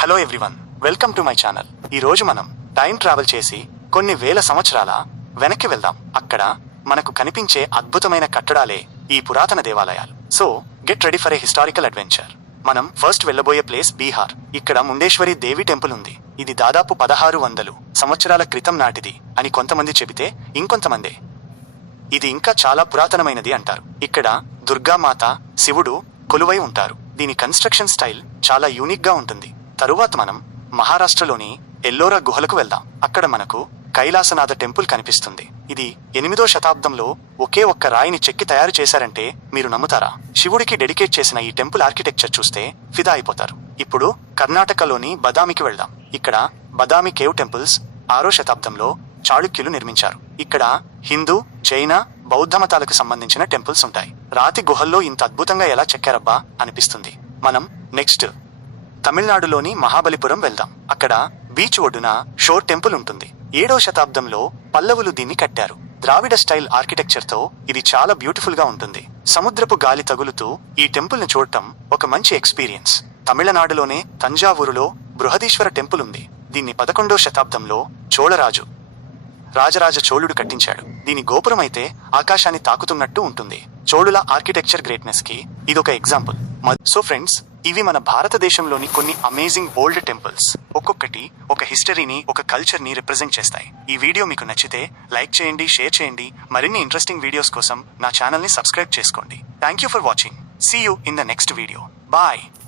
Hello everyone welcome to my channel ఈ రోజు మనం టైం ట్రావెల్ చేసి కొన్ని వేల సంవత్సరాల వెనక్కి వెళ్దాం. అక్కడ మనకు కనిపించే అద్భుతమైన కట్టడాలే ఈ పురాతన దేవాలయాలు. So get ready for a historical adventure మనం ఫస్ట్ వెళ్ళబోయే ప్లేస్ బీహార్ ఇక్కడ ముండేశ్వరి దేవి టెంపుల్ ఉంది. ఇది దాదాపు పదహారు వందలు సంవత్సరాల క్రితం నాటిది అని కొంతమంది చెబితే ఇంకొంతమందే. ఇది ఇంకా చాలా పురాతనమైనది అంటారు. ఇక్కడ దుర్గామాత శివుడు కొలువై ఉంటారు. దీని కన్స్ట్రక్షన్ స్టైల్ చాలా యూనిక్గా ఉంటుంది. తరువాత మనం మహారాష్ట్రలోని ఎల్లోరా గుహలకు వెళ్దాం. అక్కడ మనకు కైలాసనాథ టెంపుల్ కనిపిస్తుంది. ఇది ఎనిమిదో శతాబ్దంలో ఒకే ఒక్క రాయిని చెక్కి తయారు చేశారంటే మీరు నమ్ముతారా? శివుడికి డెడికేట్ చేసిన ఈ టెంపుల్ ఆర్కిటెక్చర్ చూస్తే ఫిదా అయిపోతారు. ఇప్పుడు కర్ణాటకలోని బదామికి వెళ్దాం. ఇక్కడ బదామి కేవ్ టెంపుల్స్ ఆరో శతాబ్దంలో చాళుక్యులు నిర్మించారు. ఇక్కడ హిందూ జైన బౌద్ధ మతాలకు సంబంధించిన టెంపుల్స్ ఉంటాయి. రాతి గుహల్లో ఇంత అద్భుతంగా ఎలా చెక్కారబ్బా అనిపిస్తుంది. మనం నెక్స్ట్ తమిళనాడులోని మహాబలిపురం వెళ్దాం. అక్కడ బీచ్ ఒడ్డున షోర్ టెంపుల్ ఉంటుంది. ఏడో శతాబ్దంలో పల్లవులు దీన్ని కట్టారు. ద్రావిడ స్టైల్ ఆర్కిటెక్చర్తో ఇది చాలా బ్యూటిఫుల్గా ఉంటుంది. సముద్రపు గాలి తగులుతూ ఈ టెంపుల్ను చూడటం ఒక మంచి ఎక్స్పీరియన్స్. తమిళనాడులోనే తంజావూరులో బృహదీశ్వర టెంపుల్ ఉంది. దీన్ని పదకొండో శతాబ్దంలో చోళరాజు రాజరాజ చోళుడు కట్టించాడు. దీని గోపురం అయితే ఆకాశాన్ని తాకుతున్నట్టు ఉంటుంది. చోళుల ఆర్కిటెక్చర్ గ్రేట్నెస్కి ఇదొక ఎగ్జాంపుల్. సో ఫ్రెండ్స్ ఇవి మన భారతదేశంలోని కొన్ని అమేజింగ్ ఓల్డ్ టెంపుల్స్ ఒక్కొక్కటి ఒక హిస్టరీని ఒక కల్చర్ని రిప్రజెంట్ చేస్తాయి. ఈ వీడియో మీకు నచ్చితే లైక్ చేయండి షేర్ చేయండి. మరిన్ని ఇంట్రెస్టింగ్ వీడియోస్ కోసం నా ఛానల్ని సబ్స్క్రైబ్ చేసుకోండి. Thank you for watching see you in the next video bye